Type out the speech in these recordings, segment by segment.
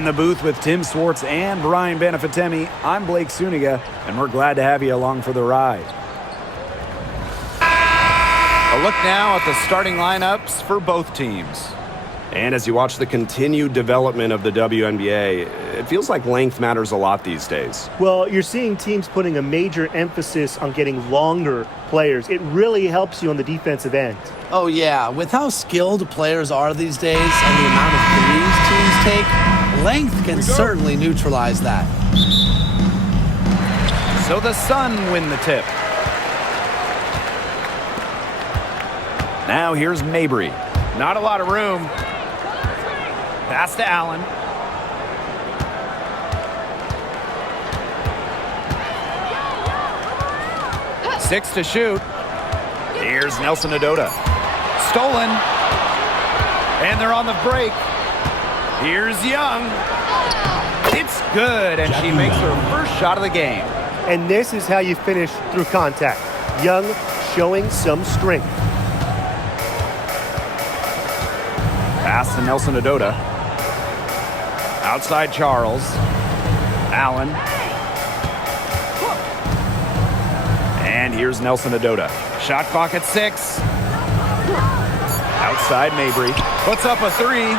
In the booth with Tim Swartz and Brian Benefitemi, I'm Blake Suniga, and we're glad to have you along for the ride. A look now at the starting lineups for both teams. And as you watch the continued development of the WNBA, it feels like length matters a lot these days. Well, you're seeing teams putting a major emphasis on getting longer players. It really helps you on the defensive end. Oh, yeah. With how skilled players are these days and the amount of threes teams take, length can certainly neutralize that. So the Sun win the tip. Now here's Mabry. Not a lot of room. Pass to Allen. Six to shoot. Here's Nelson Adota. Stolen. And they're on the break. Here's Young. It's good, and she makes her first shot of the game. And this is how you finish through contact. Young showing some strength. Pass to Nelson Adota. Outside Charles. Allen. And here's Nelson Adota. Shot clock at 6. Outside Mabry. Puts up a 3.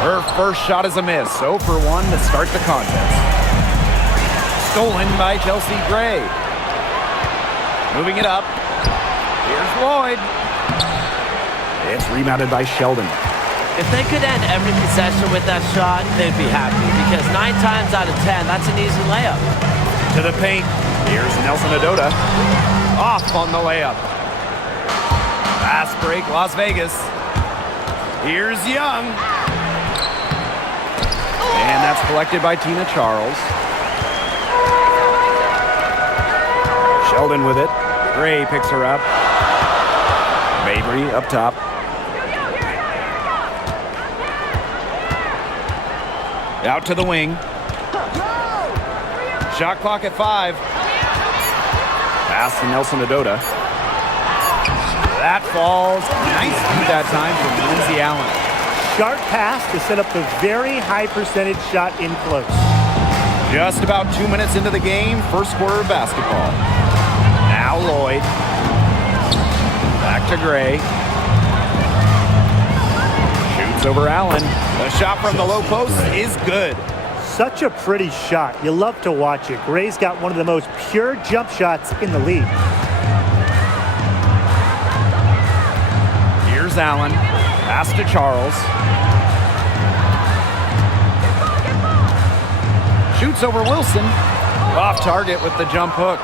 Her first shot is a miss. 0 for 1 to start the contest. Stolen by Chelsea Gray. Moving it up. Here's Lloyd. It's rebounded by Sheldon. If they could end every possession with that shot, they'd be happy, because 9 times out of 10, that's an easy layup. To the paint. Here's Nelson Adota. Off on the layup. Fast break, Las Vegas. Here's Young. And that's collected by Tina Charles. Sheldon with it. Gray picks her up. Mabry up top. Out to the wing. Shot clock at 5. Pass to Nelson Adota. That falls. Nice feed that time from Lindsay Allen. Sharp pass to set up the very high percentage shot in close. Just about 2 minutes into the game, first quarter of basketball. Now Lloyd. Back to Gray. Shoots over Allen. The shot from the low post is good. Such a pretty shot. You love to watch it. Gray's got one of the most pure jump shots in the league. Here's Allen. Pass to Charles. Shoots over Wilson. Off target with the jump hook.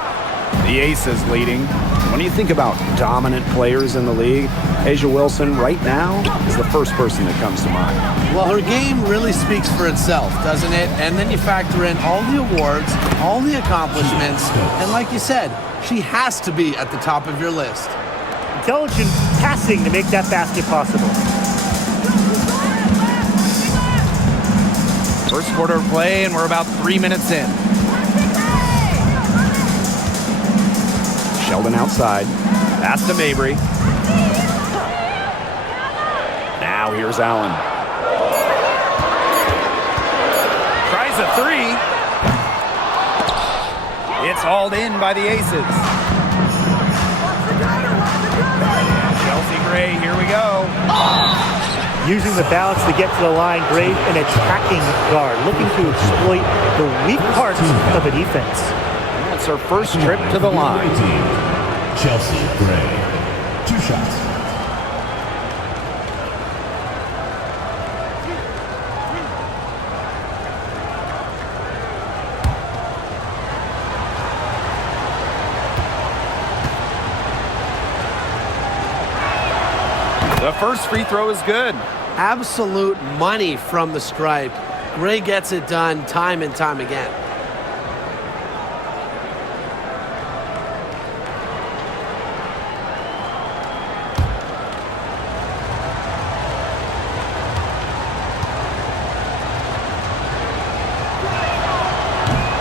The Aces leading. When you think about dominant players in the league, A'ja Wilson right now is the first person that comes to mind. Well, her game really speaks for itself, doesn't it? And then you factor in all the awards, all the accomplishments, and like you said, she has to be at the top of your list. Intelligent passing to make that basket possible. First quarter of play, and we're about 3 minutes in. Sheldon outside. Pass to Mabry. Now here's Allen. Tries a 3. It's hauled in by the Aces. Chelsea Gray, here we go. Using the balance to get to the line, Gray, an attacking guard, looking to exploit the weak parts of the defense. That's her first trip to the line. Chelsea Gray, 2 shots. The first free throw is good. Absolute money from the stripe. Gray gets it done time and time again.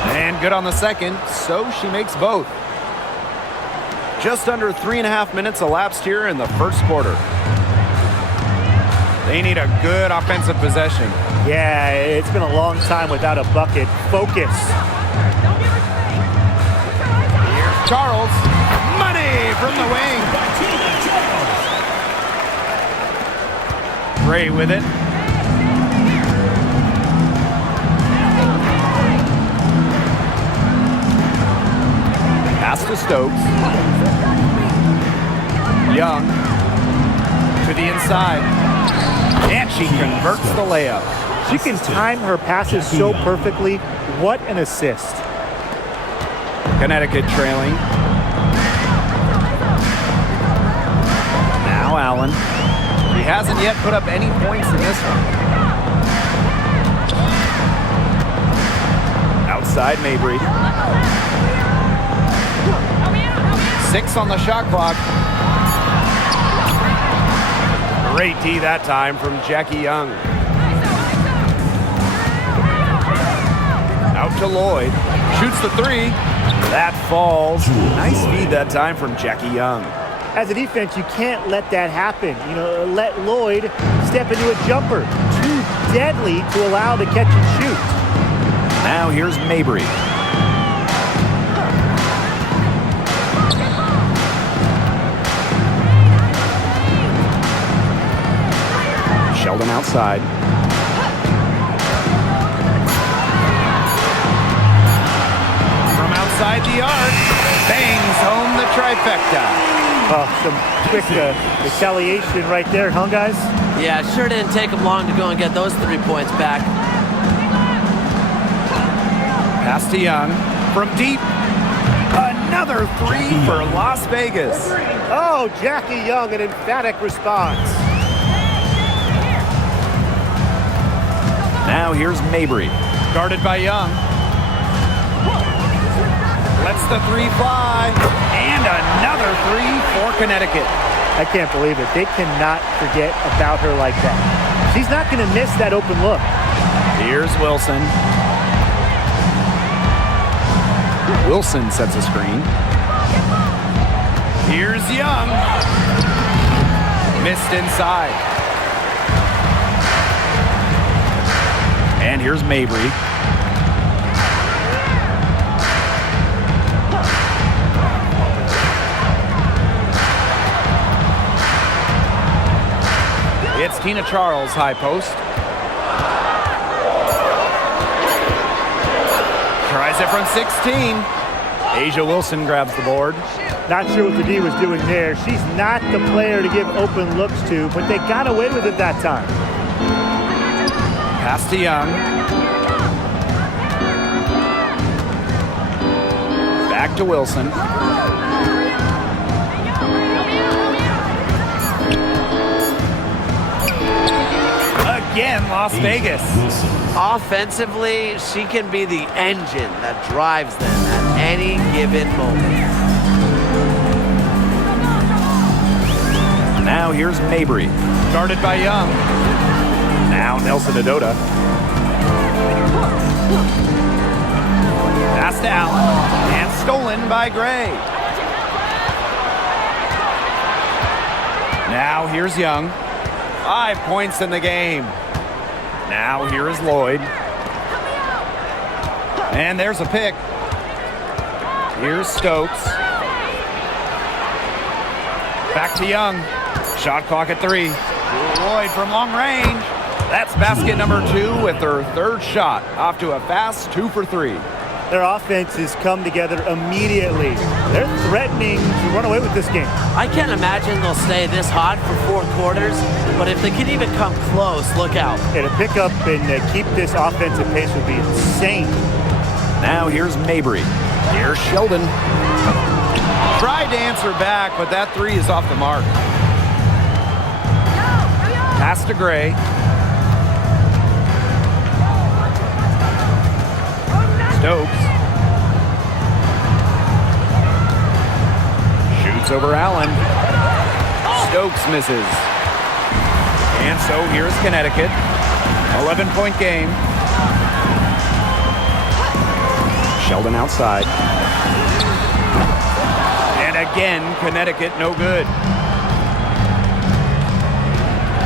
And good on the second, so she makes both. Just under 3.5 minutes elapsed here in the first quarter. They need a good offensive possession. Yeah, it's been a long time without a bucket. Focus. Here's Charles. Money from the wing. Gray with it. Pass to Stokes. Young to the inside. And she converts the layup. She can time her passes so perfectly. What an assist. Connecticut trailing. Now Allen. He hasn't yet put up any points in this one. Outside Mabry. 6 on the shot clock. Great D that time from Jackie Young. Out to Lloyd. Shoots the 3. That falls. Nice feed that time from Jackie Young. As a defense, you can't let that happen. You know, let Lloyd step into a jumper. Too deadly to allow the catch and shoot. Now here's Mabry. Sheldon outside. From outside the arc, bangs home the trifecta. Oh, some quick retaliation right there, huh, guys? Yeah, sure didn't take them long to go and get those 3 points back. Pass to Young. From deep. Another 3 for Las Vegas. Oh, Jackie Young, an emphatic response. Now here's Mabry. Guarded by Young. Lets the 3 fly. And another 3 for Connecticut. I can't believe it. They cannot forget about her like that. She's not going to miss that open look. Here's Wilson. Wilson sets a screen. Here's Young. Missed inside. And here's Mabry. It's Tina Charles, high post. Tries it from 16. Asia Wilson grabs the board. Not sure what the D was doing there. She's not the player to give open looks to, but they got away with it that time. Pass to Young. Back to Wilson. Again, Las Vegas. Offensively, she can be the engine that drives them at any given moment. Now here's Mabry. Guarded by Young. Now Nelson Adota. Pass to Allen. And stolen by Gray. Now here's Young. 5 points in the game. Now here is Lloyd. And there's a pick. Here's Stokes. Back to Young. Shot clock at 3. Lloyd from long range. That's basket number 2 with her 3rd shot. Off to a fast 2 for 3. Their offense has come together immediately. They're threatening to run away with this game. I can't imagine they'll stay this hot for 4 quarters, but if they can even come close, look out. Yeah, to pick up and keep this offensive pace would be insane. Now here's Mabry. Here's Sheldon. Tried to answer back, but that 3 is off the mark. Pass to Gray. Stokes. Shoots over Allen. Stokes misses. And so here's Connecticut. 11-point game. Sheldon outside. And again, Connecticut no good.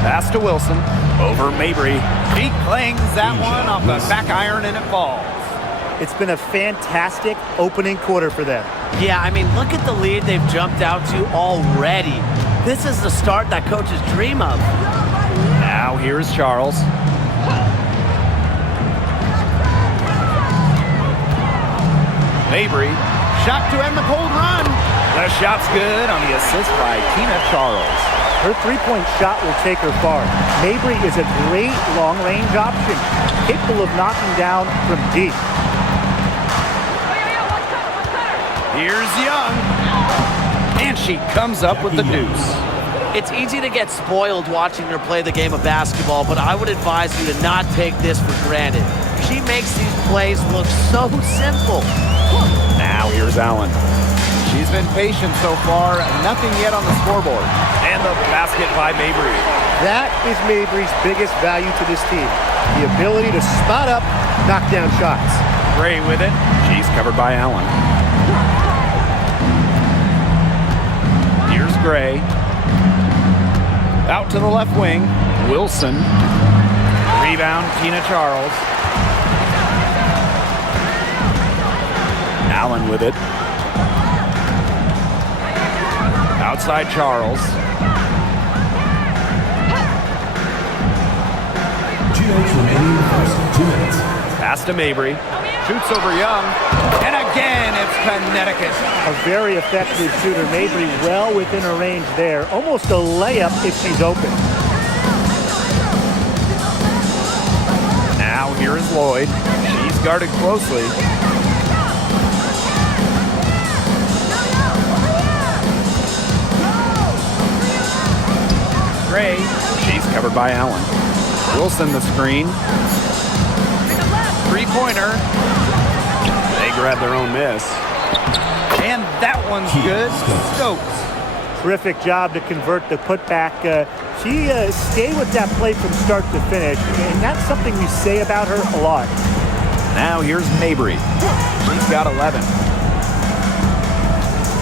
Pass to Wilson. Over Mabry. He clangs that one off the back iron and it falls. It's been a fantastic opening quarter for them. Yeah, I mean, look at the lead they've jumped out to already. This is the start that coaches dream of. Now here's Charles. Mabry. Shot to end the cold run. The shot's good on the assist by Tina Charles. Her three-point shot will take her far. Mabry is a great long-range option, capable of knocking down from deep. Here's Young. And she comes up with the deuce. It's easy to get spoiled watching her play the game of basketball, but I would advise you to not take this for granted. She makes these plays look so simple. Now here's Allen. She's been patient so far, nothing yet on the scoreboard. And the basket by Mabry. That is Mabry's biggest value to this team, the ability to spot up, knock down shots. Gray with it. She's covered by Allen. Here's Gray. Out to the left wing. Wilson. Rebound, Tina Charles. Allen with it. Outside Charles. 2 minutes remaining in the first. 2 minutes. Pass to Mabry. Shoots over Young. And again, it's Connecticut. A very effective shooter. Mabry well within her range there. Almost a layup if she's open. Now here is Lloyd. She's guarded closely. Gray. She's covered by Allen. Wilson the screen. Three-pointer. They grab their own miss. And that one's good. Stokes. Terrific job to convert the putback. She stayed with that play from start to finish, and that's something we say about her a lot. Now here's Mabry. She's got 11.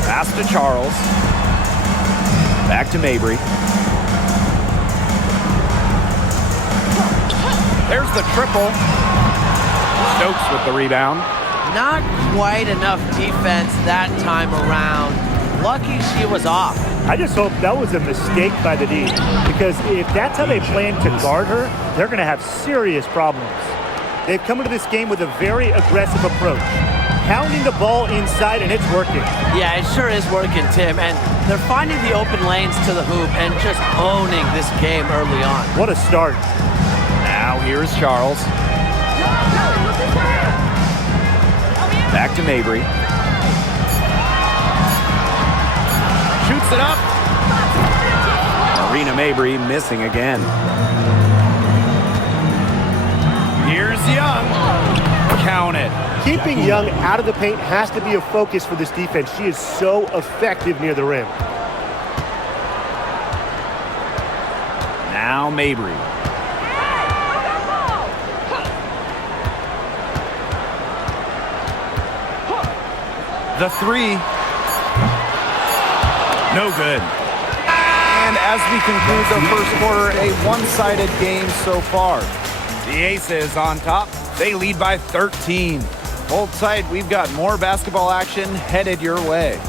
Pass to Charles. Back to Mabry. There's the triple. Stokes with the rebound. Not quite enough defense that time around. Lucky she was off. I just hope that was a mistake by the D, because if that's how they plan to guard her, they're going to have serious problems. They've come into this game with a very aggressive approach, pounding the ball inside, and it's working. Yeah, it sure is working, Tim, and they're finding the open lanes to the hoop and just owning this game early on. What a start. Now here's Charles. Back to Mabry. Shoots it up. Marina Mabry missing again. Here's Young. Count it. Keeping Young out of the paint has to be a focus for this defense. She is so effective near the rim. Now Mabry. The three. No good. And as we conclude the first quarter, a one-sided game so far. The Aces on top. They lead by 13. Hold tight. We've got more basketball action headed your way.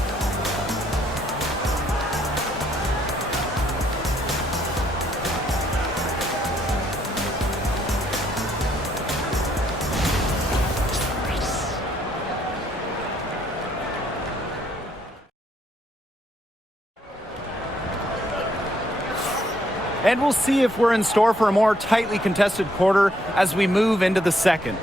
And we'll see if we're in store for a more tightly contested quarter as we move into the second.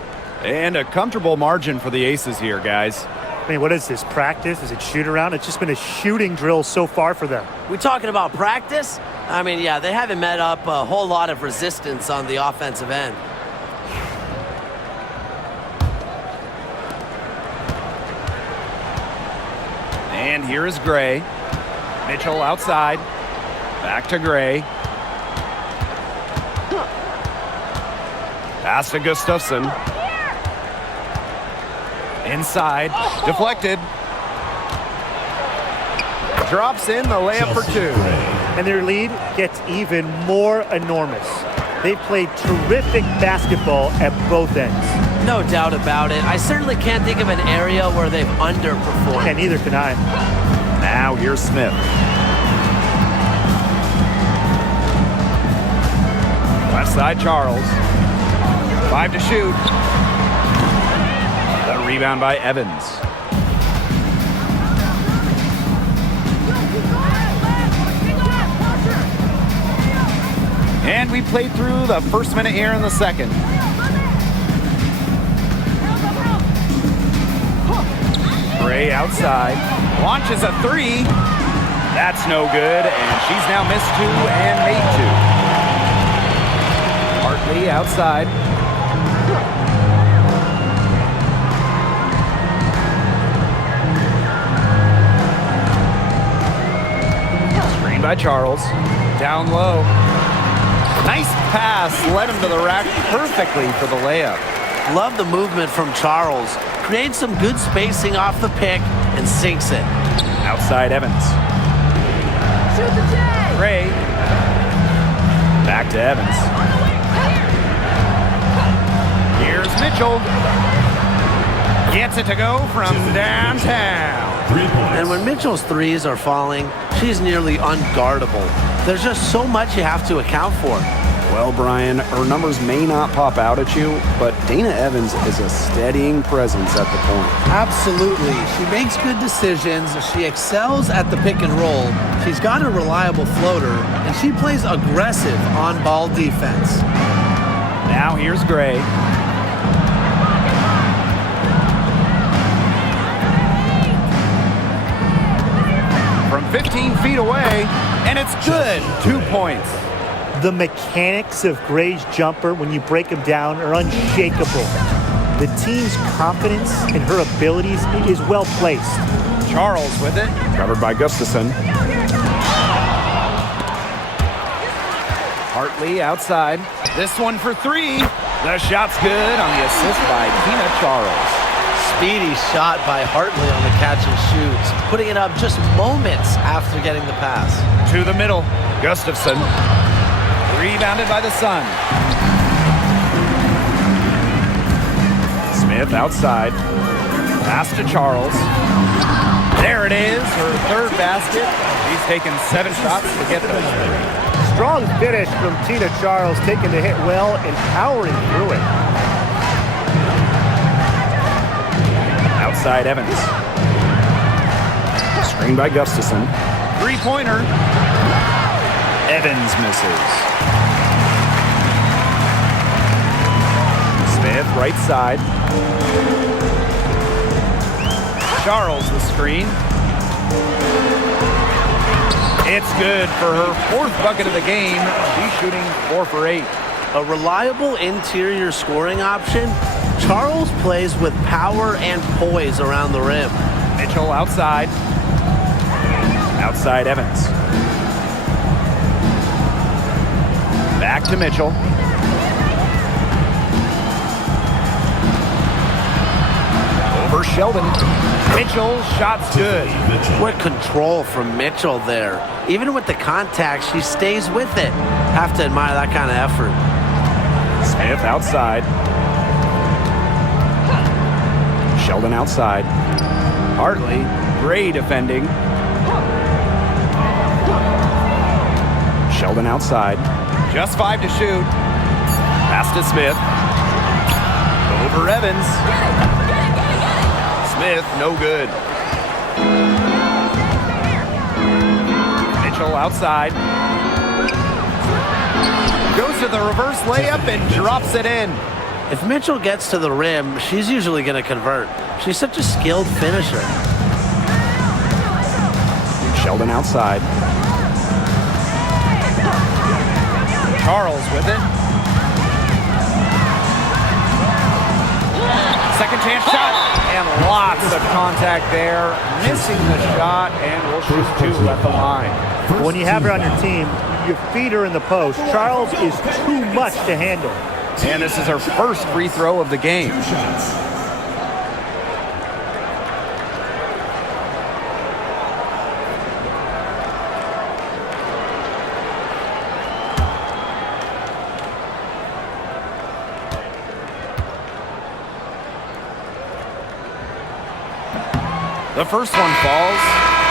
And a comfortable margin for the Aces here, guys. I mean, what is this, practice? Is it shoot around? It's just been a shooting drill so far for them. We talking about practice? I mean, yeah, they haven't met up a whole lot of resistance on the offensive end. And here is Gray. Mitchell outside. Back to Gray. Pass to Gustafson. Inside. Deflected. Drops in the layup for two. And their lead gets even more enormous. They've played terrific basketball at both ends. No doubt about it. I certainly can't think of an area where they've underperformed. And neither can I. Now here's Smith. Left side, Charles. 5 to shoot. The rebound by Evans. And we played through the first minute here in the second. Gray outside. Launches a three. That's no good, and she's now missed 2 and made 2. Hartley outside. Screen by Charles. Down low. Nice pass, led him to the rack perfectly for the layup. Love the movement from Charles. Creates some good spacing off the pick and sinks it. Outside Evans. Shoot the J! Gray. Back to Evans. Here's Mitchell. Gets it to go from downtown. 3 points. And when Mitchell's threes are falling, she's nearly unguardable. There's just so much you have to account for. Well, Brian, her numbers may not pop out at you, but Dana Evans is a steadying presence at the point. Absolutely. She makes good decisions. She excels at the pick and roll. She's got a reliable floater, and she plays aggressive on-ball defense. Now here's Gray. From 15 feet away, and it's good. 2 points. The mechanics of Gray's jumper, when you break them down, are unshakable. The team's confidence in her abilities is well placed. Charles with it. Covered by Gustafson. Hartley outside. This one for 3. The shot's good on the assist by Tina Charles. Speedy shot by Hartley on the catch and shoots, putting it up just moments after getting the pass. To the middle. Gustafson. Rebounded by the Sun. Smith outside. Pass to Charles. There it is, her third basket. She's taken 7 shots to get those. Strong finish from Tina Charles, taking the hit well and powering through it. Outside Evans. Screen by Gustafson. 3-pointer. Evans misses. Smith, right side. Charles, the screen. It's good for her 4th bucket of the game. She's shooting 4 for 8. A reliable interior scoring option, Charles plays with power and poise around the rim. Mitchell outside. Outside Evans. Back to Mitchell. Over Sheldon. Mitchell, shot's good. What control from Mitchell there. Even with the contact, she stays with it. Have to admire that kind of effort. Smith outside. Sheldon outside. Hartley, Gray defending. Sheldon outside. Just 5 to shoot. Pass to Smith. Over Evans. Smith, no good. Mitchell outside. Goes to the reverse layup and drops it in. If Mitchell gets to the rim, she's usually going to convert. She's such a skilled finisher. Sheldon outside. Charles with it. Second chance shot, and lots of contact there. Missing the shot, and will shoot 2 at the line. When you have her on your team, you feed her in the post. Charles is too much to handle. And this is her first free throw of the game. The first one falls.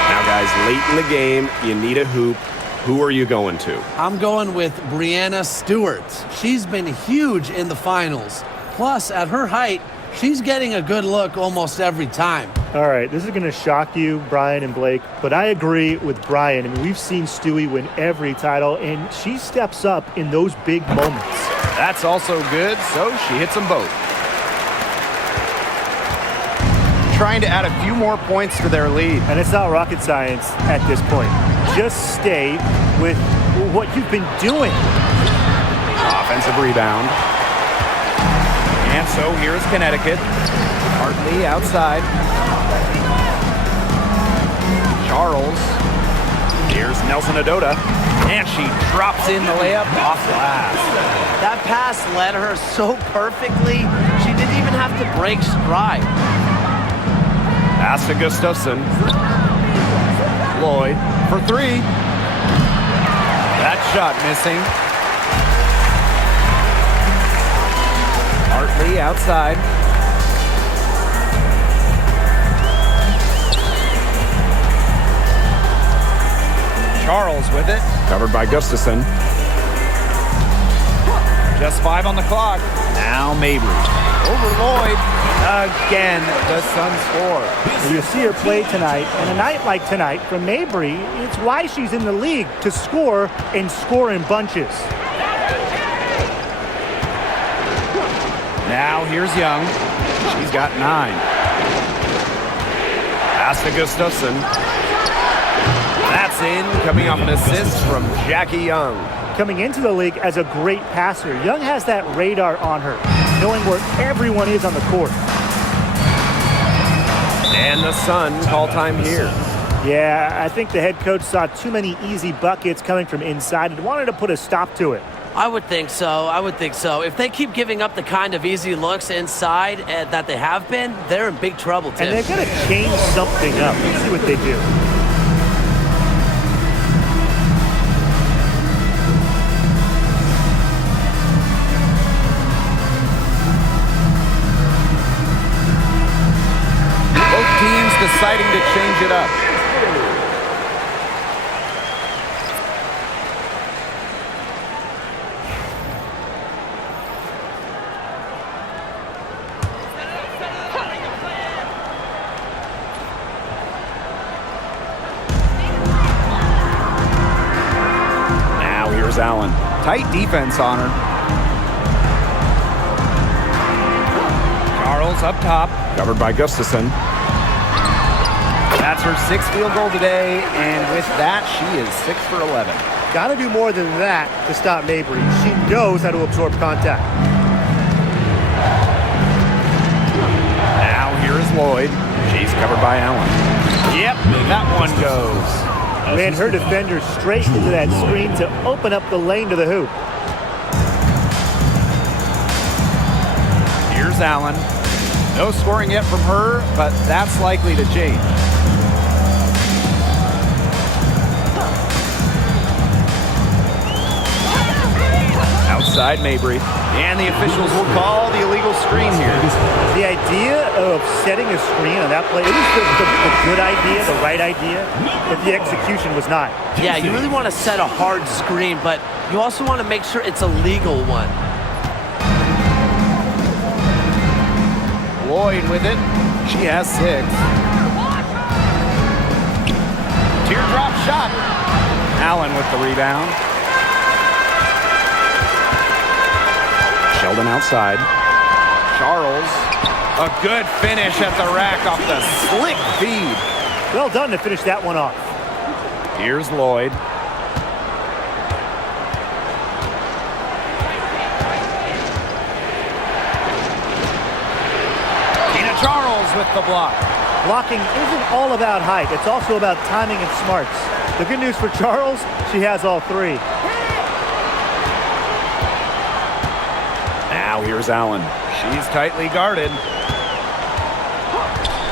Now, guys, late in the game, you need a hoop. Who are you going to? I'm going with Brianna Stewart. She's been huge in the finals. Plus, at her height, she's getting a good look almost every time. All right, this is going to shock you, Brian and Blake, but I agree with Brian. I mean, we've seen Stewie win every title, and she steps up in those big moments. That's also good, so she hits them both. Trying to add a few more points to their lead. And it's not rocket science at this point. Just stay with what you've been doing. Offensive rebound. And so here's Connecticut. Hartley outside. Charles. Here's Nelson Adota. And she drops in the layup off glass. That pass led her so perfectly, she didn't even have to break stride. Pass to Gustafson. Lloyd for three. That shot missing. Hartley outside. Charles with it. Covered by Gustafson. Just 5 on the clock. Now Mabry. Over Lloyd. Again, the Suns score. You see her play tonight, and a night like tonight from Mabry, it's why she's in the league, to score and score in bunches. Now here's Young. She's got 9. Pass to Gustafson. That's in, coming off an assist from Jackie Young. Coming into the league as a great passer, Young has that radar on her, knowing where everyone is on the court. And the Suns call time here. Yeah, I think the head coach saw too many easy buckets coming from inside and wanted to put a stop to it. I would think so. If they keep giving up the kind of easy looks inside that they have been, they're in big trouble, Tim. And they're going to change something up. Let's see what they do. Both teams deciding to change it up. Allen. Tight defense on her. Charles up top. Covered by Gustafson. That's her 6th field goal today, and with that, she is 6 for 11. Got to do more than that to stop Mabry. She knows how to absorb contact. Now here is Lloyd. She's covered by Allen. Yep, that one goes. Ran her defender straight into that screen to open up the lane to the hoop. Here's Allen. No scoring yet from her, but that's likely to change. Outside Mabry. And the officials will call the illegal screen here. The idea of setting a screen on that play, it was the good idea, the right idea, but the execution was not. Yeah, you really want to set a hard screen, but you also want to make sure it's a legal one. Lloyd with it. She has 6. Teardrop shot. Allen with the rebound. Sheldon outside. Charles. A good finish at the rack off the slick feed. Well done to finish that one off. Here's Lloyd. Charles with the block. Blocking isn't all about height. It's also about timing and smarts. The good news for Charles, she has all 3. Now here's Allen. She's tightly guarded.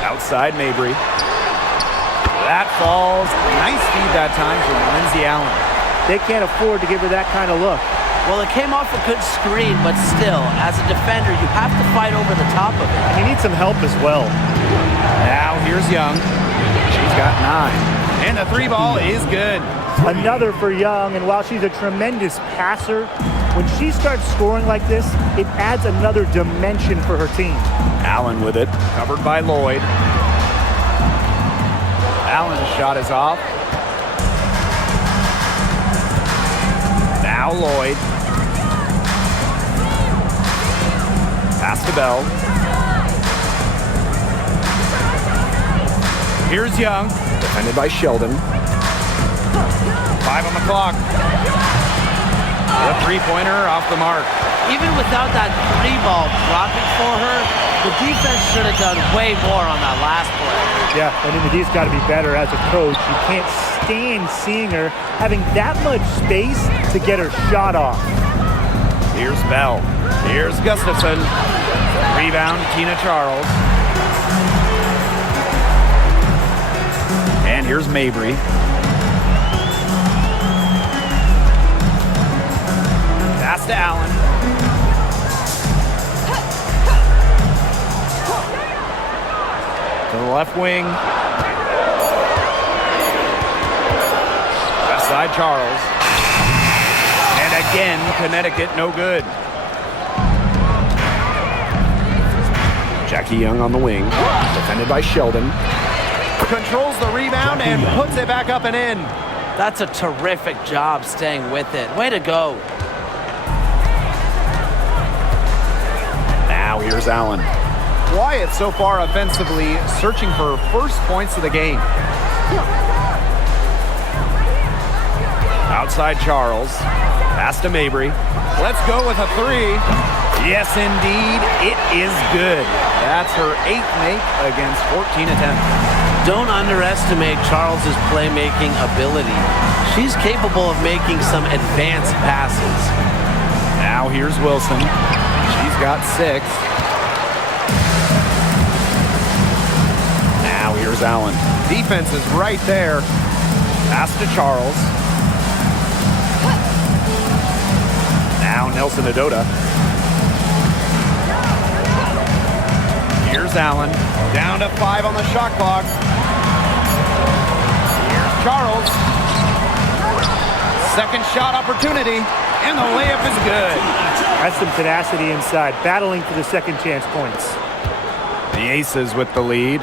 Outside Mabry. That falls. Nice feed that time from Lindsay Allen. They can't afford to give her that kind of look. Well, it came off a good screen, but still, as a defender, you have to fight over the top of it. And you need some help as well. Now here's Young. She's got 9. And the 3 ball is good. Another for Young, and while she's a tremendous passer, when she starts scoring like this, it adds another dimension for her team. Allen with it, covered by Lloyd. Allen's shot is off. Now Lloyd. Pass to Bell. Here's Young. Defended by Sheldon. 5 on the clock. The three-pointer off the mark. Even without that 3 ball dropping for her, the defense should have done way more on that last play. Yeah, and Indeed's got to be better as a coach. You can't stand seeing her having that much space to get her shot off. Here's Bell. Here's Gustafson. Rebound, Tina Charles. And here's Mabry. Pass to Allen. To the left wing. Left side, Charles. And again, Connecticut no good. Jackie Young on the wing. Defended by Sheldon. Controls the rebound and puts it back up and in. That's a terrific job staying with it. Way to go. Now here's Allen. Wyatt so far offensively searching for first points of the game. Outside Charles. Pass to Mabry. Let's go with a 3. Yes, indeed. It is good. That's her 8th make against 14 attempts. Don't underestimate Charles's playmaking ability. She's capable of making some advanced passes. Now here's Wilson. She's got 6. Now here's Allen. Defense is right there. Pass to Charles. Now Nelson Adota. Here's Allen. Down to 5 on the shot clock. Here's Charles. Second shot opportunity. And the layup is good. That's some tenacity inside, battling for the second chance points. The Aces with the lead.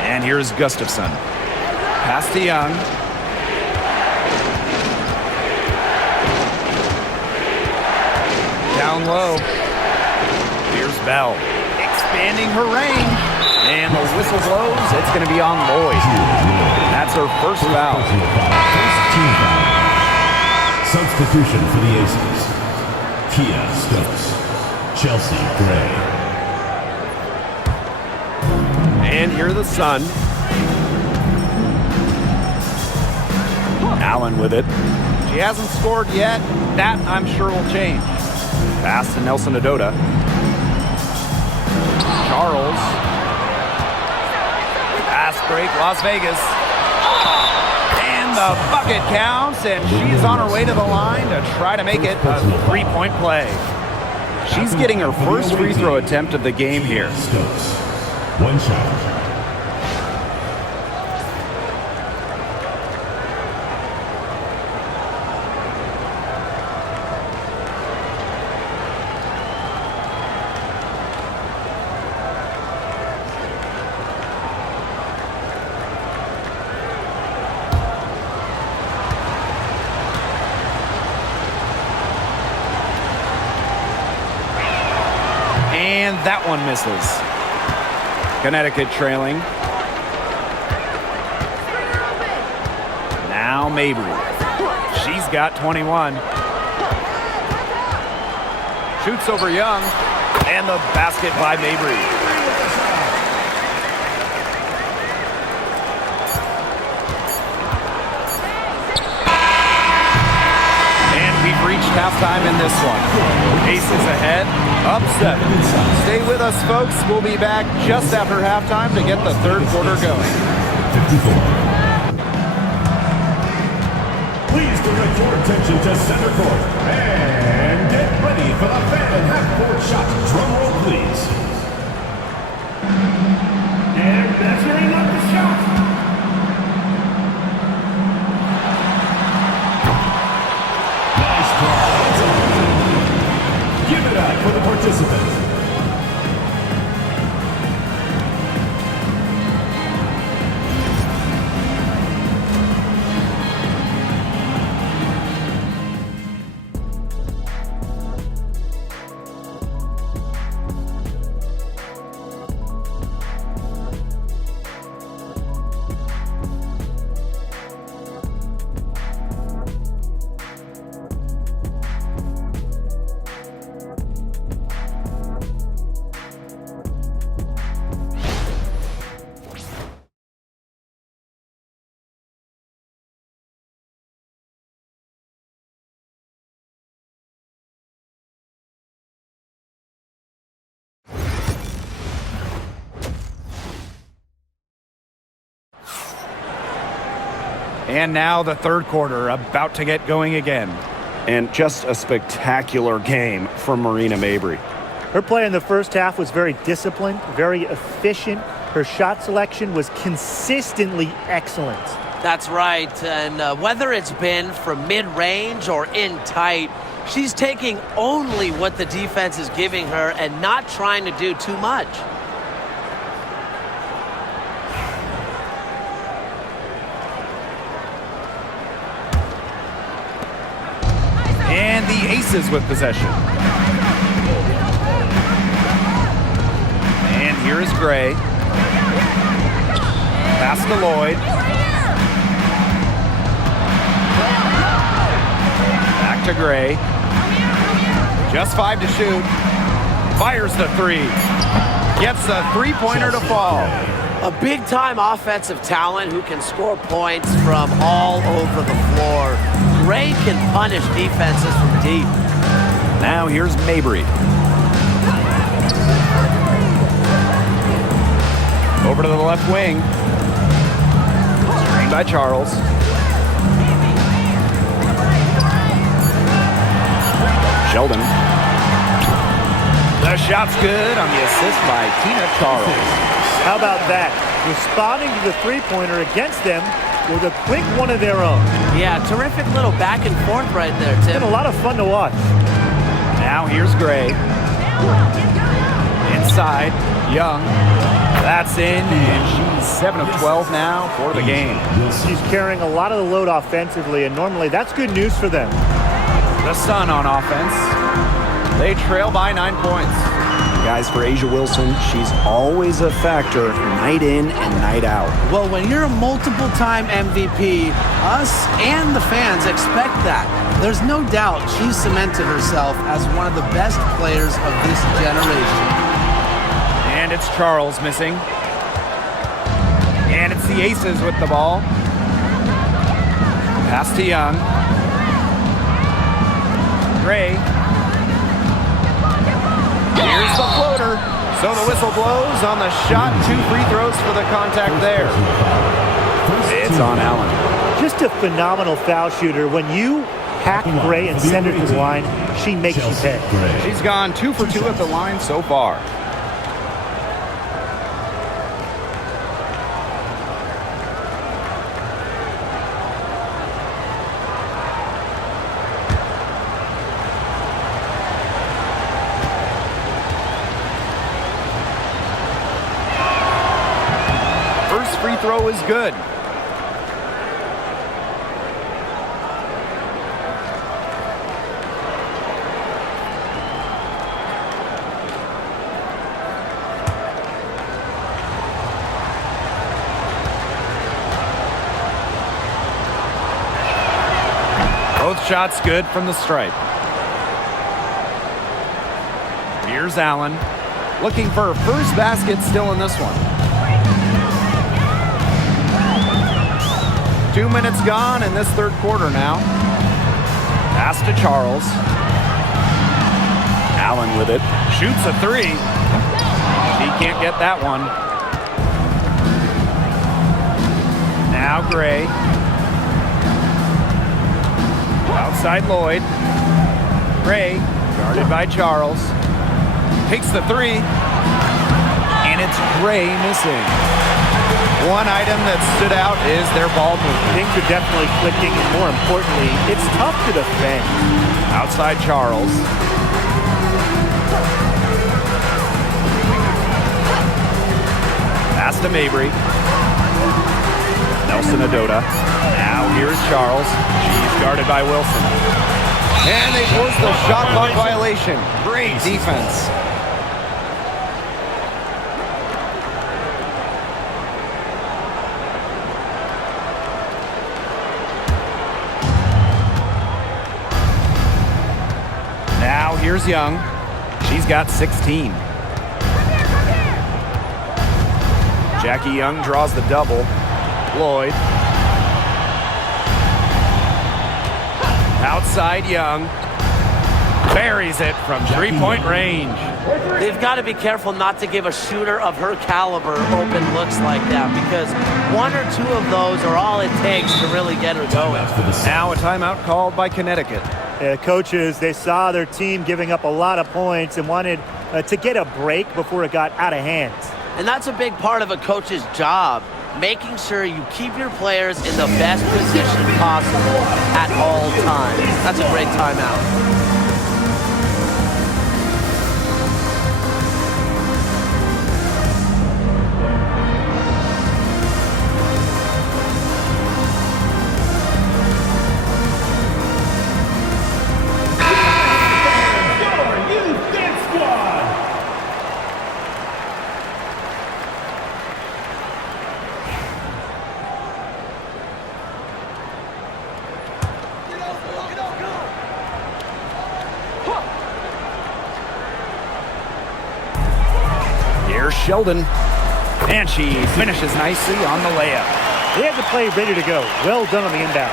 And here's Gustafson. Pass to Young. Down low. Here's Bell. Expanding her range. And the whistle blows. It's going to be on Lloyd. That's her first foul. First team foul. Substitution for the Aces. Kia Stokes. Chelsea Gray. And here the Sun. Allen with it. She hasn't scored yet. That, I'm sure, will change. Pass to Nelson Adota. Charles. Pass break, Las Vegas. And the bucket counts, and she's on her way to the line to try to make it a 3-point play. She's getting her first free throw attempt of the game here. Stokes. One shot. And that one misses. Connecticut trailing. Now Mabry. She's got 21. Shoots over Young. And the basket by Mabry. And we've reached halftime in this one. Aces ahead, up 7. Stay with us, folks. We'll be back just after halftime to get the third quarter going. 54. Please direct your attention to center court. And get ready for the fan and half-court shot. Drum roll, please. And And now the third quarter about to get going again. And just a spectacular game from Marina Mabrey. Her play in the first half was very disciplined, very efficient. Her shot selection was consistently excellent. That's right. And whether it's been from mid-range or in tight, she's taking only what the defense is giving her and not trying to do too much. And the Aces with possession. And here is Gray. Pass to Lloyd. Back to Gray. Just 5 to shoot. Fires the 3. Gets a three-pointer to fall. A big-time offensive talent who can score points from all over the floor. Gray can punish defenses from deep. Now here's Mabrey. Over to the left wing. Screen by Charles. Sheldon. The shot's good on the assist by Tina Charles. How about that? Responding to the three-pointer against them with a quick one of their own. Yeah, terrific little back and forth right there, Tim. Been a lot of fun to watch. Now here's Gray. Inside, Young. That's in, and she's 7 of 12 now for the game. She's carrying a lot of the load offensively, and normally that's good news for them. The Sun on offense. They trail by 9 points. Guys, for A'ja Wilson, she's always a factor night in and night out. Well, when you're a multiple-time MVP, us and the fans expect that. There's no doubt she's cemented herself as one of the best players of this generation. And it's Charles missing. And it's the Aces with the ball. Pass to Young. Gray. Here's the floater. So the whistle blows on the shot. 2 free throws for the contact there. It's on Allen. Just a phenomenal foul shooter. When you hack Gray and send her to the line, she makes you pay. She's gone 2 for 2 at the line so far. Free throw is good. Both shots good from the stripe. Here's Allen looking for her first basket still in this one. 2 minutes gone in this third quarter now. Pass to Charles. Allen with it. Shoots a 3. He can't get that one. Now Gray. Outside Lloyd. Gray, guarded by Charles. Takes the 3. And it's Gray missing. One item that stood out is their ball movement. Things are definitely clicking, and more importantly, it's tough to defend. Outside Charles. Pass to Mabrey. Nelson Adota. Now here's Charles. She's guarded by Wilson. And they force the shot clock violation. Great defense. Now here's Young. She's got 16. Jackie Young draws the double. Lloyd. Outside Young. Buries it from 3-point range. They've got to be careful not to give a shooter of her caliber open looks like that, because one or two of those are all it takes to really get her going. Now a timeout called by Connecticut. Coaches, they saw their team giving up a lot of points and wanted to get a break before it got out of hand. And that's a big part of a coach's job, making sure you keep your players in the best position possible at all times. That's a great timeout. Here's Sheldon. And she finishes nicely on the layup. They had the play ready to go. Well done on the inbound.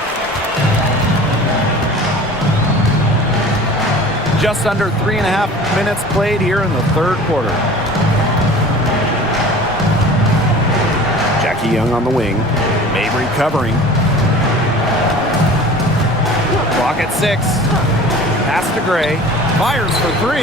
Just under 3.5 minutes played here in the third quarter. Jackie Young on the wing. Mabry covering. Clock at 6. Pass to Gray. Fires for 3.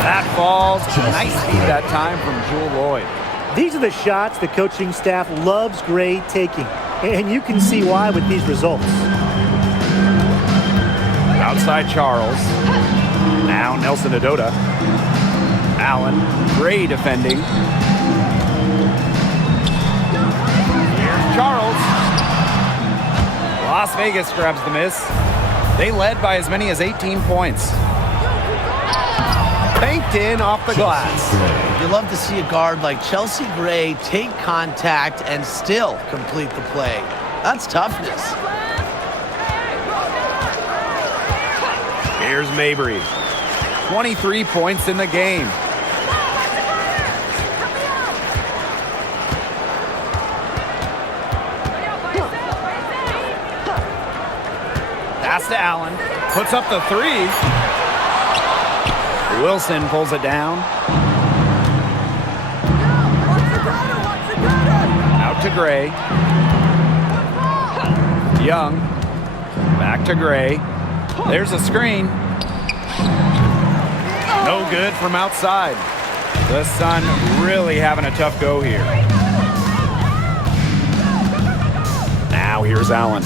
That falls. Nice feed that time from Jewel Lloyd. These are the shots the coaching staff loves Gray taking. And you can see why with these results. Outside Charles. Now Nelson Adota. Allen. Gray defending. Here's Charles. Las Vegas grabs the miss. They led by as many as 18 points. Banked in off the glass. You love to see a guard like Chelsea Gray take contact and still complete the play. That's toughness. Here's Mabry. 23 points in the game. Pass to Allen. Puts up the 3. Wilson pulls it down. Out to Gray. Young. Back to Gray. There's a screen. No good from outside. The Sun really having a tough go here. Now here's Allen.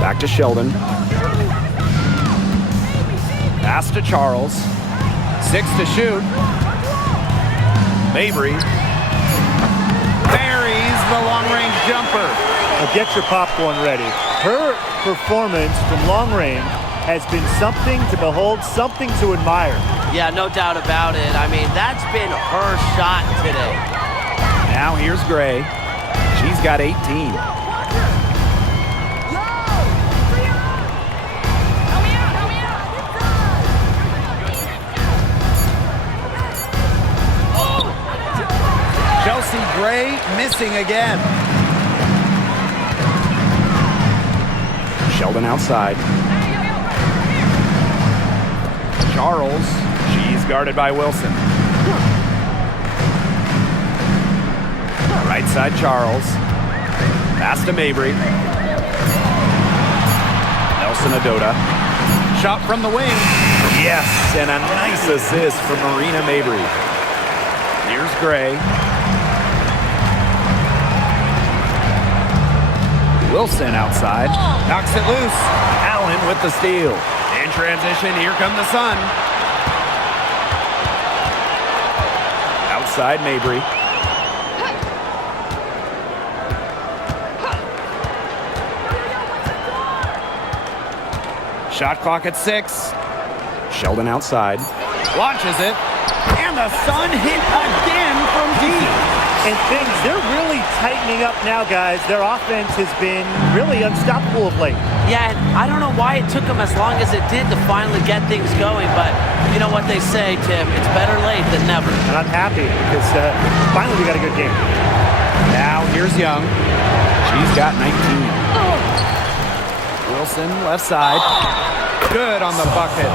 Back to Sheldon. Pass to Charles. 6 to shoot. Mabry. Buries the long-range jumper. Now get your popcorn ready. Her performance from long range has been something to behold, something to admire. Yeah, no doubt about it. I mean, that's been her shot today. Now here's Gray. She's got 18. Chelsea Gray missing again. Sheldon outside. Charles. She's guarded by Wilson. Right side Charles. Pass to Mabry. Nelson Adota. Shot from the wing. Yes, and a nice assist from Marina Mabry. Here's Gray. Wilson outside. Knocks it loose. Allen with the steal. In transition, here come the Sun. Outside Mabry. Shot clock at 6. Sheldon outside. Launches it. And the Sun hit again from deep. And they're really tightening up now, guys. Their offense has been really unstoppable of late. Yeah, and I don't know why it took them as long as it did to finally get things going, but you know what they say, Tim, it's better late than never. And I'm happy because finally we got a good game. Now here's Young. She's got 19. Wilson left side. Good on the bucket.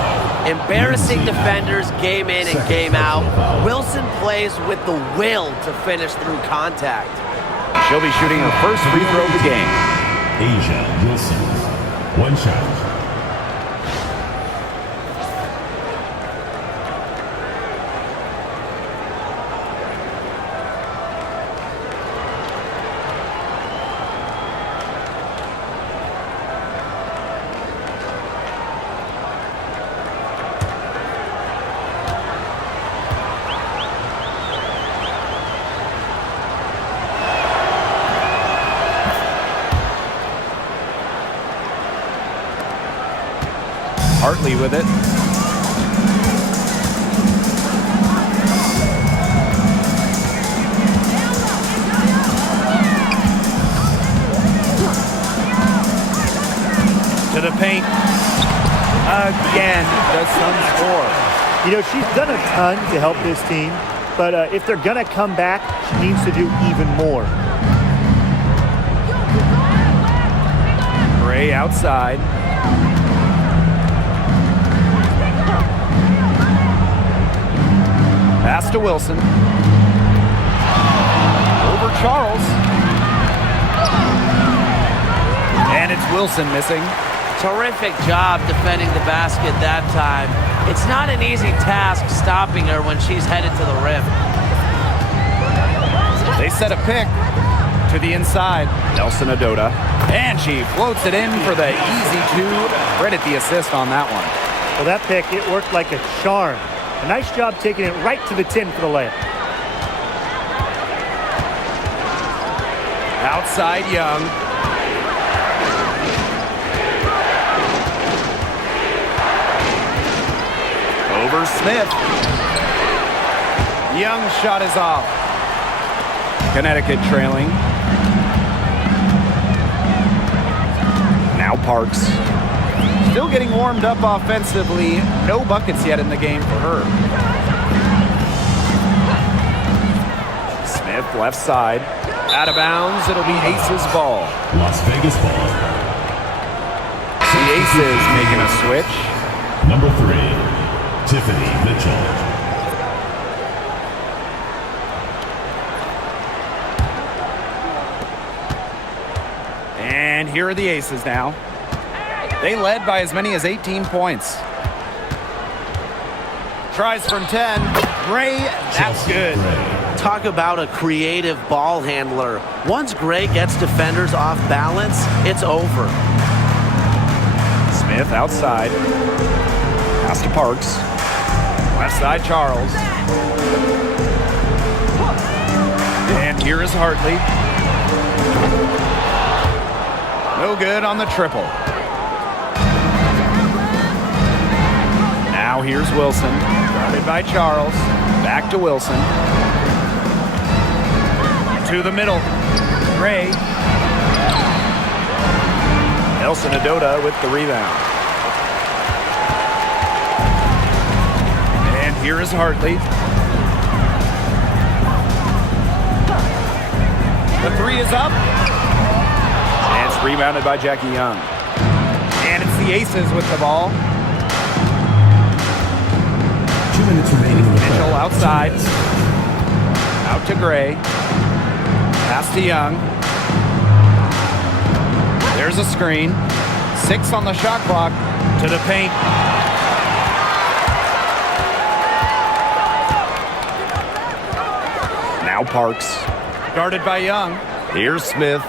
Embarrassing defenders game in and game out. Wilson plays with the will to finish through contact. She'll be shooting her first free throw of the game. Asia Wilson. One shot. Hartley with it. To the paint. Again, the Suns score. You know, she's done a ton to help this team, but if they're going to come back, she needs to do even more. Gray outside. Pass to Wilson. Over Charles. And it's Wilson missing. Terrific job defending the basket that time. It's not an easy task stopping her when she's headed to the rim. They set a pick to the inside. Nelson Adota. And she floats it in for the easy two. Credit the assist on that one. Well, that pick, it worked like a charm. A nice job taking it right to the tin for the layup. Outside Young. Over Smith. Young's shot is off. Connecticut trailing. Now Parks. Still getting warmed up offensively. No buckets yet in the game for her. Smith left side. Out of bounds. It'll be Aces ball. Las Vegas ball. The Aces making a switch. Number 3, Tiffany Mitchell. And here are the Aces now. They led by as many as 18 points. Tries from 10. Gray, that's good. Talk about a creative ball handler. Once Gray gets defenders off balance, it's over. Smith outside. Pass to Parks. Left side Charles. And here is Hartley. No good on the triple. Now here's Wilson. Guarded by Charles. Back to Wilson. To the middle. Gray. Nelson Adota with the rebound. And here is Hartley. The three is up. And it's rebounded by Jackie Young. And it's the Aces with the ball. 2 minutes remaining in the Mitchell third. outside. Out to Gray. Pass to Young. There's a screen. 6 on the shot clock. To the paint. Now Parks. Guarded by Young. Here's Smith.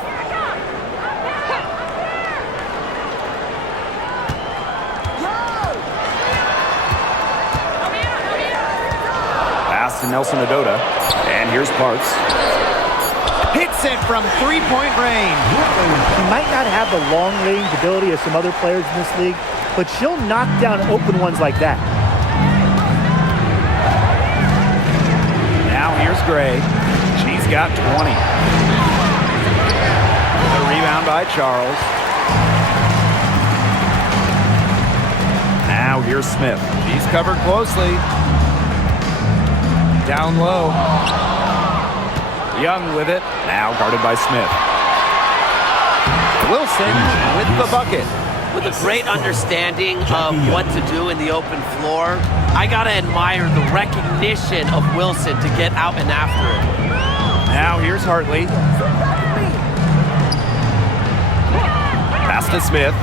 Pass to Nelson Adota. And here's Parks. Hits it from three-point range. She might not have the long-range ability of some other players in this league, but she'll knock down open ones like that. Now here's Gray. She's got 20. The rebound by Charles. Now here's Smith. She's covered closely. Down low. Young with it. Now guarded by Smith. Wilson with the bucket. with a great understanding of what to do in the open floor. I got to admire the recognition of Wilson to get out and after it. Now here's Hartley. Pass to Smith.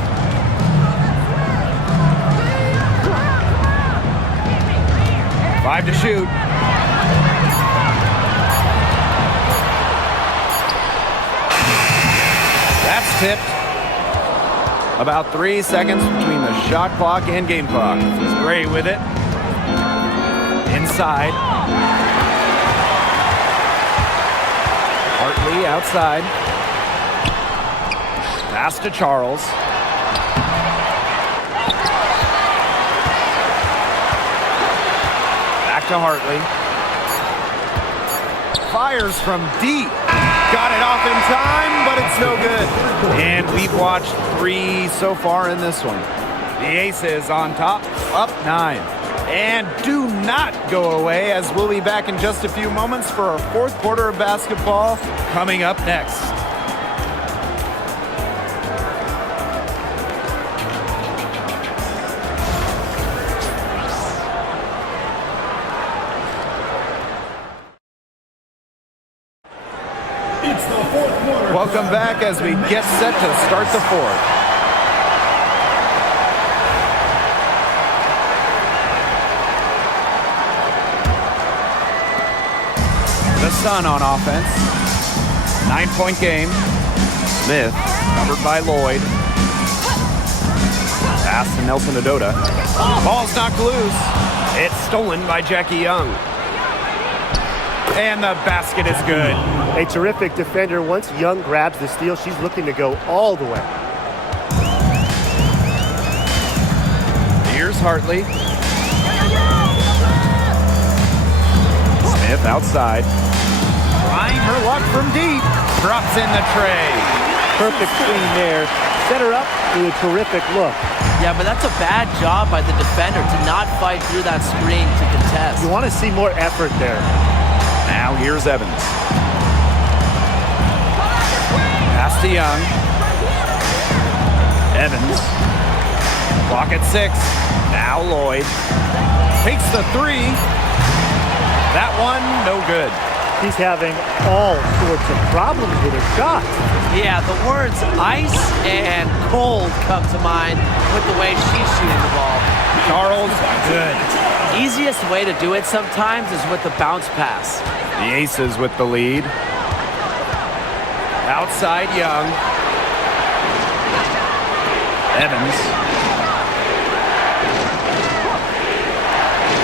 Five to shoot. That's tipped. About 3 seconds between the shot clock and game clock. Gray with it. Inside. Hartley outside. Pass to Charles. Back to Hartley. Fires from deep. Got it off in time, but it's no good. And we've watched 3 so far in this one. The Aces on top, up 9. And do not go away, as we'll be back in just a few moments for our 4th quarter of basketball coming up next. It's the 4th quarter. Welcome back as we get set to start the 4th. The Sun on offense. 9-point game. Smith, covered by Lloyd. Pass to Nelson Adota. Ball's knocked loose. It's stolen by Jackie Young. And the basket is good. A terrific defender. Once Young grabs the steal, she's looking to go all the way. Here's Hartley. Smith outside. Trying her luck from deep. Drops in the tray. Perfect screen there. Set her up with a terrific look. Yeah, but that's a bad job by the defender to not fight through that screen to contest. You want to see more effort there. Now here's Evans. Pass to Young. Evans. Clock at 6. Now Lloyd. Takes the 3. That one, no good. She's having all sorts of problems with her shot. Yeah, the words ice and cold come to mind with the way she's shooting the ball. Charles, good. Easiest way to do it sometimes is with the bounce pass. The Aces with the lead. Outside Young. Evans.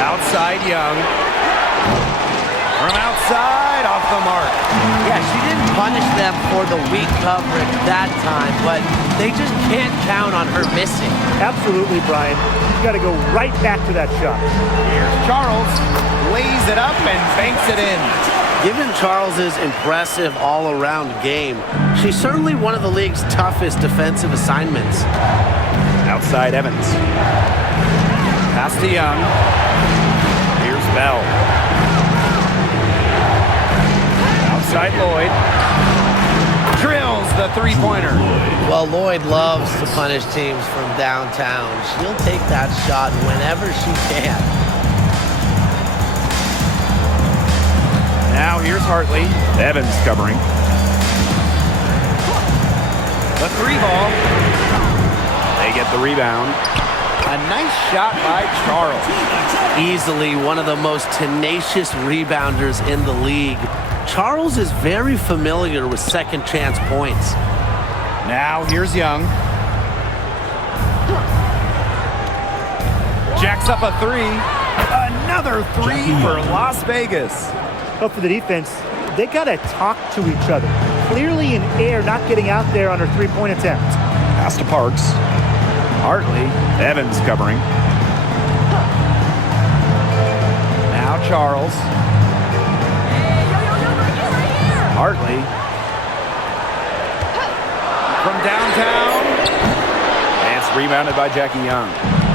Outside Young. From outside, off the mark. Yeah, she didn't punish them for the weak coverage that time, but they just can't count on her missing. Absolutely, Brian. You got to go right back to that shot. Here's Charles. Lays it up and banks it in. Given Charles's impressive all-around game, she's certainly one of the league's toughest defensive assignments. Outside Evans. Pass to Young. Here's Bell. Outside Lloyd. Drills the three-pointer. Well, Lloyd loves to punish teams from downtown. She'll take that shot whenever she can. Now here's Hartley. Evans covering. The 3-ball. They get the rebound. A nice shot by Charles. Easily one of the most tenacious rebounders in the league. Charles is very familiar with second chance points. Now here's Young. Jacks up a 3. Another 3 for Las Vegas. But for the defense, they got to talk to each other. Clearly in air, not getting out there on her three-point attempt. Pass to Parks. Hartley. Evans covering. Now Charles. Hartley. From downtown. And it's rebounded by Jackie Young.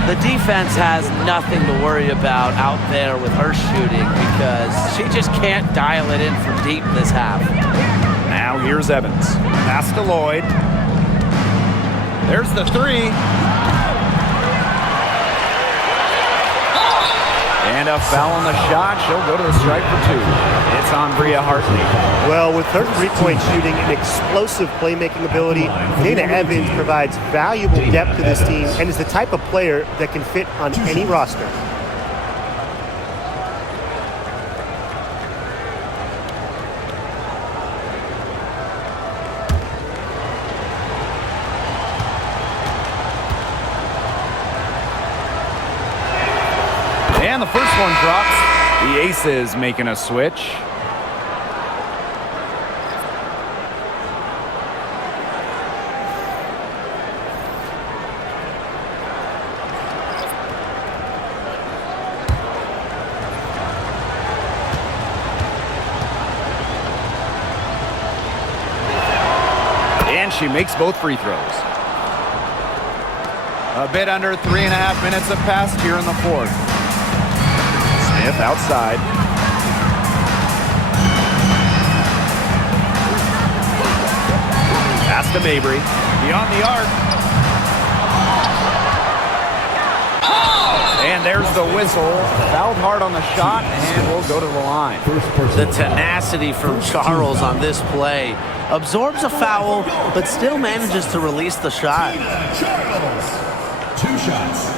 The defense has nothing to worry about out there with her shooting because she just can't dial it in from deep this half. Now here's Evans. Pass to Lloyd. There's the three. And a foul on the shot. She'll go to the strike for two. It's on Bria Hartley. Well, with her three-point shooting and explosive playmaking ability, Dana Evans provides valuable depth to this team and is the type of player that can fit on any roster. And the first one drops. The Aces making a switch. And she makes both free throws. A bit under 3.5 minutes have passed here in the fourth. Smith outside. Pass to Mabry. Beyond the arc. And there's the whistle. Fouled hard on the shot, and we'll go to the line. The tenacity from Charles on this play. Absorbs a foul, but still manages to release the shot. Charles. 2 shots.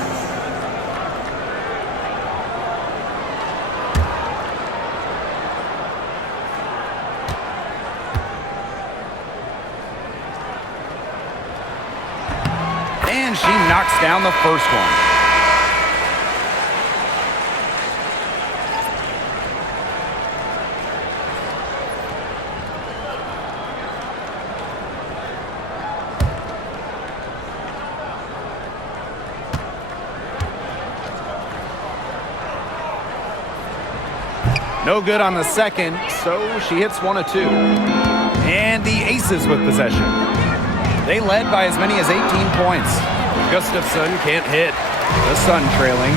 And she knocks down the first one. No good on the second, so she hits 1 of 2. And the Aces with possession. They led by as many as 18 points. Gustafson can't hit. The Sun trailing.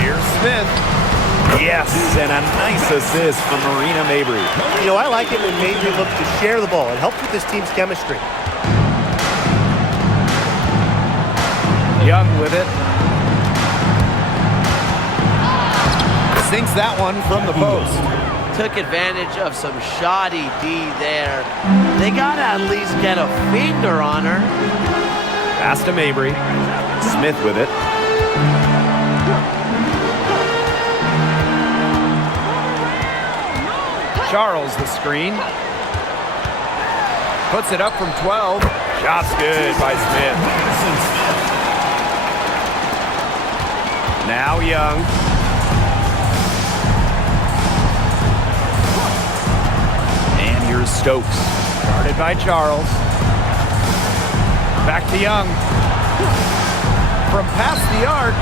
Here's Smith. Yes, and a nice assist from Marina Mabry. You know, I like it when Mabry looks to share the ball. It helps with this team's chemistry. Young with it. Sinks that one from the post. Took advantage of some shoddy D there. They got to at least get a finger on her. Pass to Mabry. Smith with it. Charles the screen. Puts it up from 12. Shot's good by Smith. Now Young. And here's Stokes. Guarded by Charles. Back to Young. From past the arc,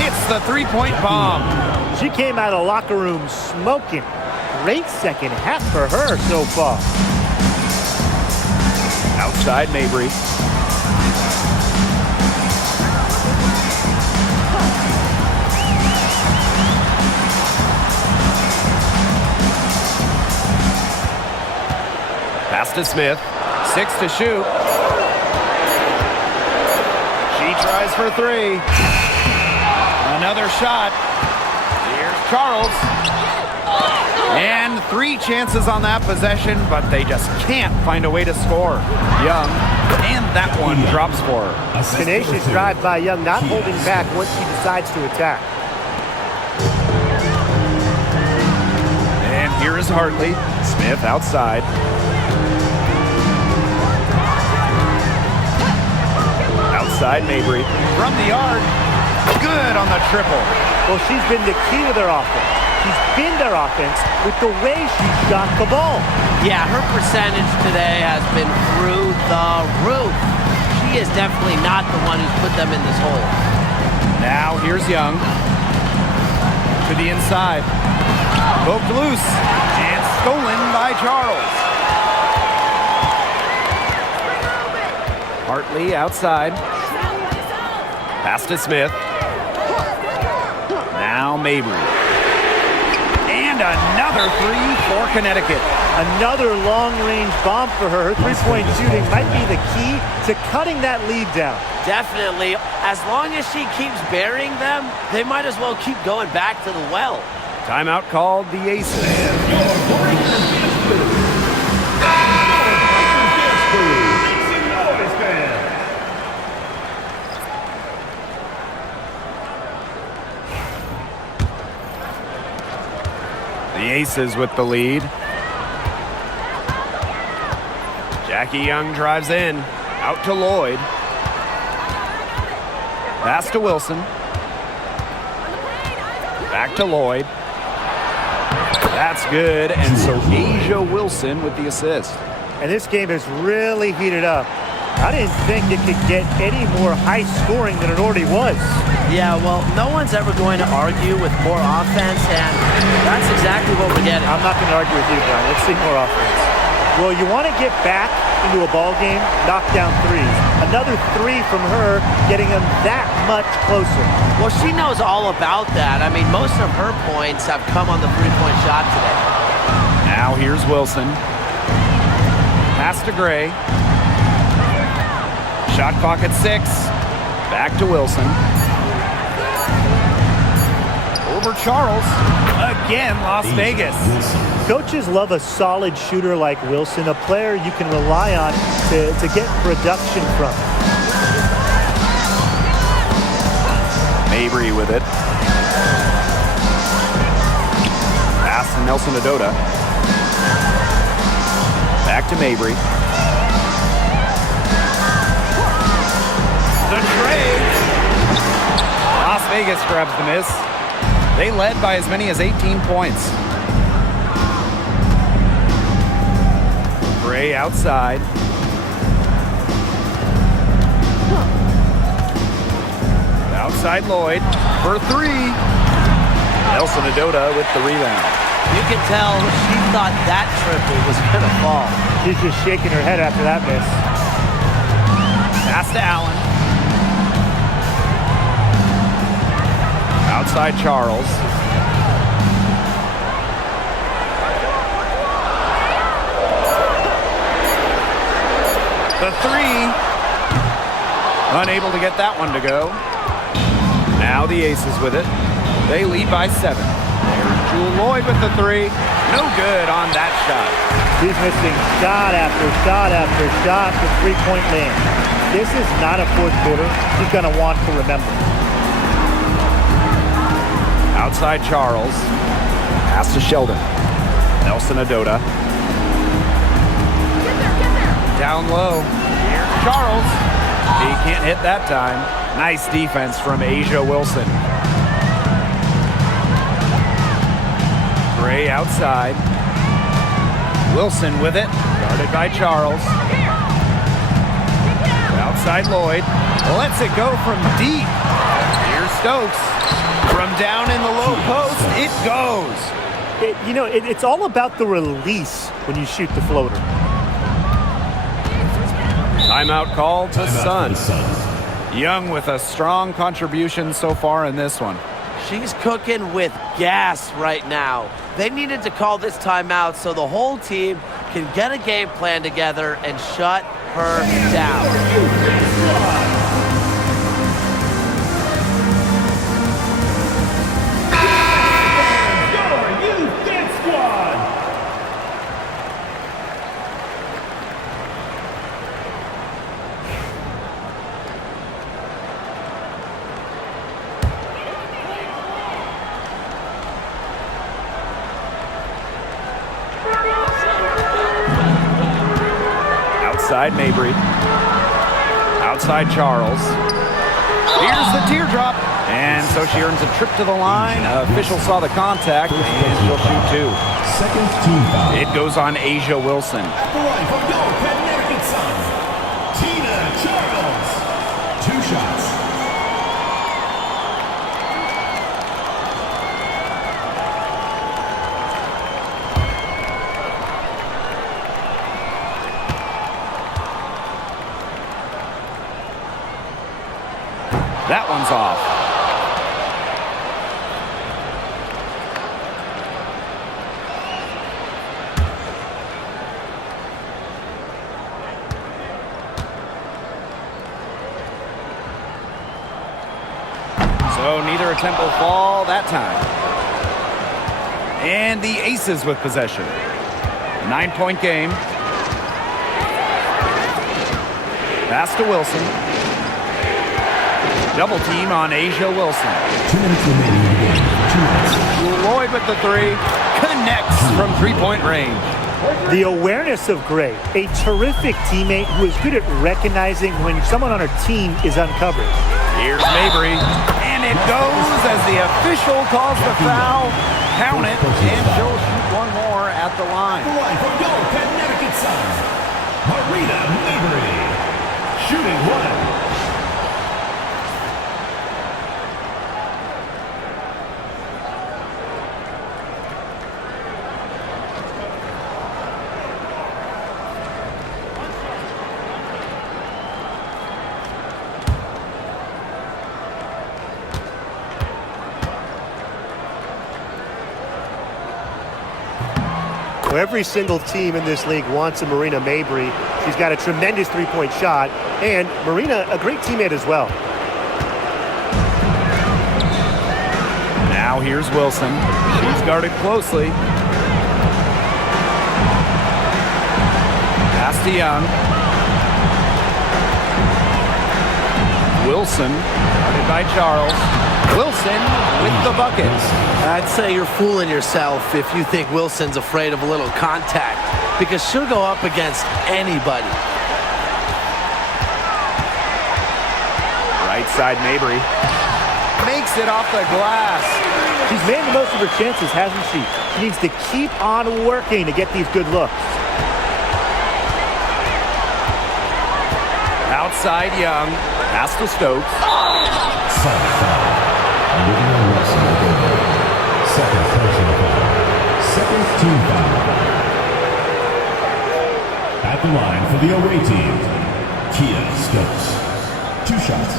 hits the three-point bomb. She came out of the locker room smoking. Great second half for her so far. Outside Mabry. Pass to Smith. 6 to shoot. She tries for 3. Another shot. Here's Charles. And 3 chances on that possession, but they just can't find a way to score. Young, and that one drops for her. Tenacious drive by Young, not holding back once she decides to attack. And here is Hartley. Smith outside. Outside Mabry. From the arc. Good on the triple. Well, she's been the key to their offense. She's been their offense with the way she shot the ball. Yeah, her percentage today has been through the roof. She is definitely not the one who's put them in this hole. Now here's Young. To the inside. Poked loose. And stolen by Charles. Hartley outside. Pass to Smith. Now Mabry. And another three for Connecticut. Another long-range bomb for her. Her three-point shooting might be the key to cutting that lead down. Definitely. As long as she keeps burying them, they might as well keep going back to the well. Timeout called the Aces. The Aces with the lead. Jackie Young drives in. Out to Lloyd. Pass to Wilson. Back to Lloyd. That's good. And so Asia Wilson with the assist. And this game has really heated up. I didn't think it could get any more high scoring than it already was. Yeah, well, no one's ever going to argue with more offense, and that's exactly what we're getting. I'm not going to argue with you, Brian. Let's see more offense. Well, you want to get back into a ball game, knock down threes. Another three from her, getting them that much closer. Well, she knows all about that. I mean, most of her points have come on the three-point shot today. Now here's Wilson. Pass to Gray. Shot clock at 6. Back to Wilson. Over Charles. Again, Las Vegas. Coaches love a solid shooter like Wilson, a player you can rely on to get production from. Mabry with it. Pass to Nelson Adota. Back to Mabry. The trade. Las Vegas grabs the miss. They led by as many as 18 points. Gray outside. Outside Lloyd for three. Nelson Adota with the rebound. You can tell she thought that triple was going to fall. She's just shaking her head after that miss. Pass to Allen. Outside Charles. The three. Unable to get that one to go. Now the Aces with it. They lead by 7. There's Jewel Lloyd with the three. No good on that shot. She's missing shot after shot after shot for three-point land. This is not a fourth quarter she's going to want to remember. Outside Charles. Pass to Sheldon. Nelson Adota. Get there. Down low. Here's Charles. He can't hit that time. Nice defense from Asia Wilson. Gray outside. Wilson with it. Guarded by Charles. Outside Lloyd. Lets it go from deep. Here's Stokes. From down in the low post, it goes. It's all about the release when you shoot the floater. Timeout called to Sun. Young with a strong contribution so far in this one. She's cooking with gas right now. They needed to call this timeout so the whole team can get a game plan together and shut her down. Outside Mabry. Outside Charles. Here's the teardrop. And so she earns a trip to the line. Official saw the contact, and she'll shoot two. Second team foul. It goes on Asia Wilson. At the line for your Connecticut Sun, Tina Charles. 2 shots. That one's off. So neither attempt will fall that time. And the Aces with possession. 9-point game. Pass to Wilson. Double team on Asia Wilson. 2 minutes remaining in the game. 2 minutes. Lloyd with the three. Connects from three-point range. The awareness of Gray, a terrific teammate who is good at recognizing when someone on her team is uncovered. Here's Mabry, and it goes as the official calls the foul. Count it, and she'll shoot one more at the line. The line from your Connecticut Sun, Marina Mabry, shooting one. So every single team in this league wants a Marina Mabry. She's got a tremendous three-point shot, and Marina, a great teammate as well. Now here's Wilson. She's guarded closely. Pass to Young. Wilson, guarded by Charles. Wilson with the buckets. I'd say you're fooling yourself if you think Wilson's afraid of a little contact, because she'll go up against anybody. Right side Mabry. Makes it off the glass. She's made the most of her chances, hasn't she? She needs to keep on working to get these good looks. Outside Young. Pass to Stokes. Second personal foul. Second team foul. At the line for the away team, Kia Stokes. 2 shots.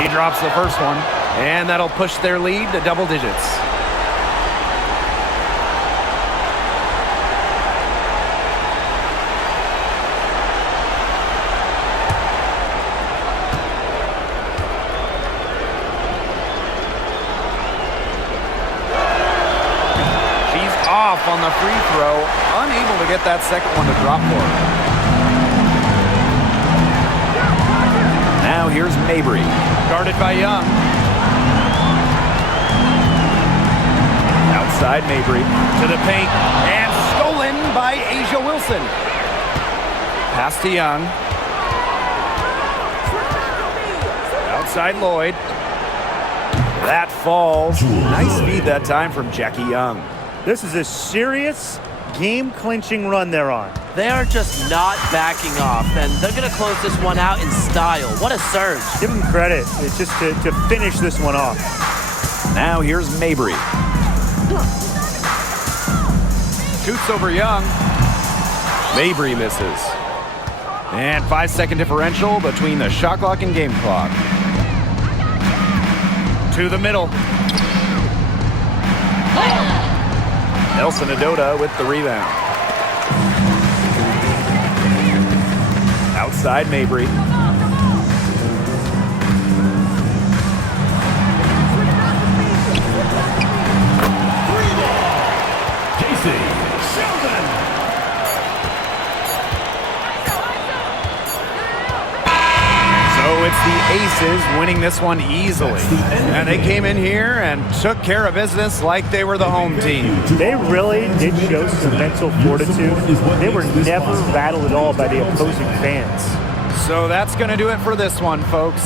He drops the first one, and that'll push their lead to double digits. Off on the free throw, unable to get that second one to drop for her. Now here's Mabry, guarded by Young. Outside Mabry, to the paint, and stolen by Asia Wilson. Pass to Young. Outside Lloyd. That falls. Nice speed that time from Jackie Young. This is a serious game-clinching run they're on. They are just not backing off, and they're going to close this one out in style. What a surge. Give them credit. It's just to finish this one off. Now here's Mabry. Shoots over Young. Mabry misses. And 5-second differential between the shot clock and game clock. To the middle. Nelson Adota with the rebound. Outside Mabry. It's the Aces winning this one easily. And they came in here and took care of business like they were the home team. They really did show some mental fortitude. They were never rattled at all by the opposing fans. So that's going to do it for this one, folks.